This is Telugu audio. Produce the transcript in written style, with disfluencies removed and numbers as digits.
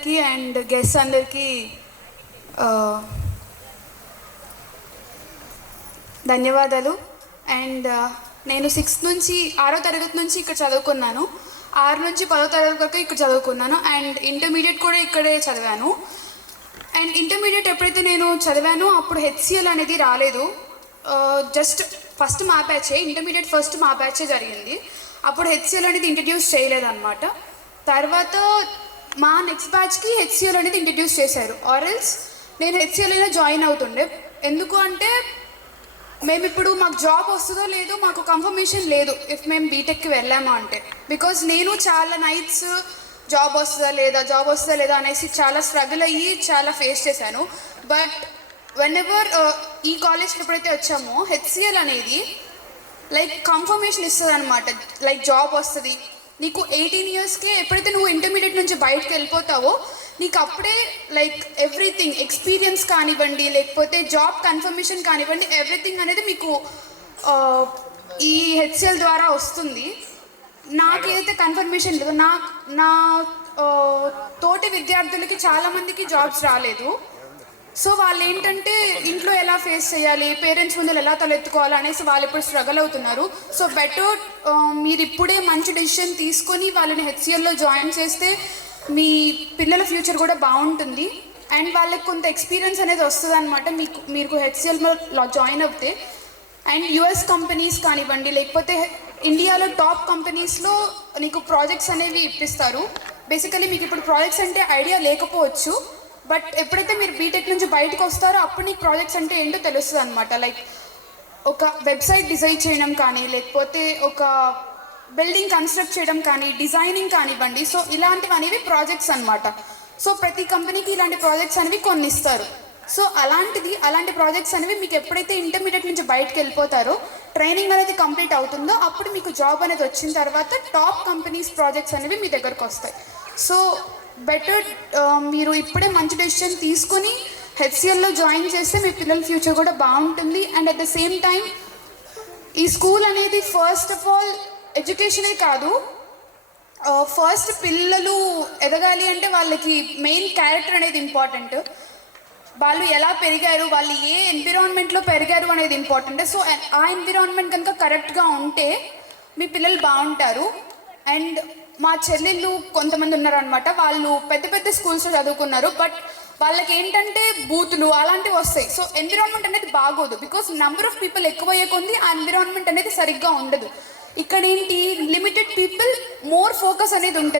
అందరికీ అండ్ గెస్ట్ అందరికీ ధన్యవాదాలు. అండ్ నేను 6th నుంచి 6వ తరగతి నుంచి ఇక్కడ చదువుకున్నాను. 6 నుంచి 10వ తరగతి వరకు ఇక్కడ చదువుకున్నాను. అండ్ ఇంటర్మీడియట్ కూడా ఇక్కడే చదివాను. అండ్ ఇంటర్మీడియట్ ఎప్పుడైతే నేను చదివానో అప్పుడు హెచ్సిఎల్ అనేది రాలేదు. జస్ట్ ఫస్ట్ మా బ్యాచే, ఇంటర్మీడియట్ ఫస్ట్ మా బ్యాచే జరిగింది. అప్పుడు హెచ్సిఎల్ అనేది ఇంట్రడ్యూస్ చేయలేదన్నమాట. తర్వాత మా నెక్స్ట్ బ్యాచ్కి హెచ్సిఎల్ అనేది ఇంట్రడ్యూస్ చేశారు. ఆర్ఎల్స్ నేను హెచ్సిఎల్ అయినా జాయిన్ అవుతుండే. ఎందుకు అంటే మేము ఇప్పుడు మాకు జాబ్ వస్తుందో లేదో మాకు కన్ఫర్మేషన్ లేదు ఇఫ్ మేము బీటెక్కి వెళ్ళామా అంటే. బికాజ్ నేను చాలా నైట్స్ జాబ్ వస్తుందా లేదా అనేసి చాలా స్ట్రగుల్ అయ్యి చాలా ఫేస్ చేశాను. బట్ వెనెవర్ ఈ కాలేజ్కి ఎప్పుడైతే వచ్చామో హెచ్సిఎల్ అనేది లైక్ కన్ఫర్మేషన్ ఇస్తుంది అనమాట. లైక్ జాబ్ వస్తుంది నీకు 18 ఇయర్స్కే. ఎప్పుడైతే నువ్వు ఇంటర్మీడియట్ నుంచి బయటకు వెళ్ళిపోతావో నీకు అప్పుడే లైక్ ఎవ్రీథింగ్ ఎక్స్పీరియన్స్ కానివ్వండి, లేకపోతే జాబ్ కన్ఫర్మేషన్ కానివ్వండి, ఎవ్రీథింగ్ అనేది మీకు ఈ హెచ్సిఎల్ ద్వారా వస్తుంది. నాకేదైతే కన్ఫర్మేషన్ లేదు, నా తోటి విద్యార్థులకి చాలామందికి జాబ్స్ రాలేదు. సో వాళ్ళు ఏంటంటే ఇంట్లో ఎలా ఫేస్ చేయాలి, పేరెంట్స్ ముందు ఎలా తలెత్తుకోవాలి అనేసి వాళ్ళు ఇప్పుడు స్ట్రగుల్ అవుతున్నారు. సో బెటర్ మీరు ఇప్పుడే మంచి డెసిషన్ తీసుకొని వాళ్ళని హెచ్సిఎల్లో జాయిన్ చేస్తే మీ పిల్లల ఫ్యూచర్ కూడా బాగుంటుంది. అండ్ వాళ్ళకి కొంత ఎక్స్పీరియన్స్ అనేది వస్తుంది అనమాట మీకు హెచ్సిఎల్లో జాయిన్ అవుతే. అండ్ యుఎస్ కంపెనీస్ కానివ్వండి, లేకపోతే ఇండియాలో టాప్ కంపెనీస్లో నీకు ప్రాజెక్ట్స్ అనేవి ఇప్పిస్తారు. బేసికలీ మీకు ఇప్పుడు ప్రాజెక్ట్స్ అంటే ఐడియా లేకపోవచ్చు, బట్ ఎప్పుడైతే మీరు బీటెక్ నుంచి బయటకు వస్తారో అప్పుడు నీకు ప్రాజెక్ట్స్ అంటే ఏంటో తెలుస్తుంది అనమాట. లైక్ ఒక వెబ్సైట్ డిజైన్ చేయడం కానీ, లేకపోతే ఒక బిల్డింగ్ కన్స్ట్రక్ట్ చేయడం కానీ, డిజైనింగ్ కానివ్వండి. సో ఇలాంటివి అనేవి ప్రాజెక్ట్స్ అనమాట. సో ప్రతి కంపెనీకి ఇలాంటి ప్రాజెక్ట్స్ అనేవి కొన్ని ఇస్తారు. సో అలాంటి ప్రాజెక్ట్స్ అనేవి మీకు ఎప్పుడైతే ఇంటర్మీడియట్ నుంచి బయటకు వెళ్ళిపోతారో, ట్రైనింగ్ అనేది కంప్లీట్ అవుతుందో అప్పుడు మీకు జాబ్ అనేది వచ్చిన తర్వాత టాప్ కంపెనీస్ ప్రాజెక్ట్స్ అనేవి మీ దగ్గరకు వస్తాయి. సో బెటర్ మీరు ఇప్పుడే మంచి డెసిషన్ తీసుకొని హెచ్సిఎల్లో జాయిన్ చేస్తే మీ పిల్లల ఫ్యూచర్ కూడా బాగుంటుంది. And at the same time ఈ స్కూల్ అనేది ఫస్ట్ ఆఫ్ ఆల్ ఎడ్యుకేషనే కాదు, ఫస్ట్ పిల్లలు ఎదగాలి అంటే వాళ్ళకి మెయిన్ క్యారెక్టర్ అనేది ఇంపార్టెంట్. వాళ్ళు ఎలా పెరిగారు, వాళ్ళు ఏ ఎన్విరాన్మెంట్లో పెరిగారు అనేది ఇంపార్టెంట్. సో ఆ ఎన్విరాన్మెంట్ కనుక కరెక్ట్గా ఉంటే మీ పిల్లలు బాగుంటారు. అండ్ మా చెల్లెళ్ళు కొంతమంది ఉన్నారనమాట, వాళ్ళు పెద్ద పెద్ద స్కూల్స్లో చదువుకున్నారు. బట్ వాళ్ళకి ఏంటంటే బూతులు అలాంటివి వస్తాయి. సో ఎన్విరాన్మెంట్ అనేది బాగోదు. బికాస్ నెంబర్ ఆఫ్ పీపుల్ ఎక్కువయ్యే కొద్ది ఆ ఎన్విరాన్మెంట్ అనేది సరిగ్గా ఉండదు. ఇక్కడ ఏంటి లిమిటెడ్ పీపుల్, మోర్ ఫోకస్ అనేది ఉంటుంది.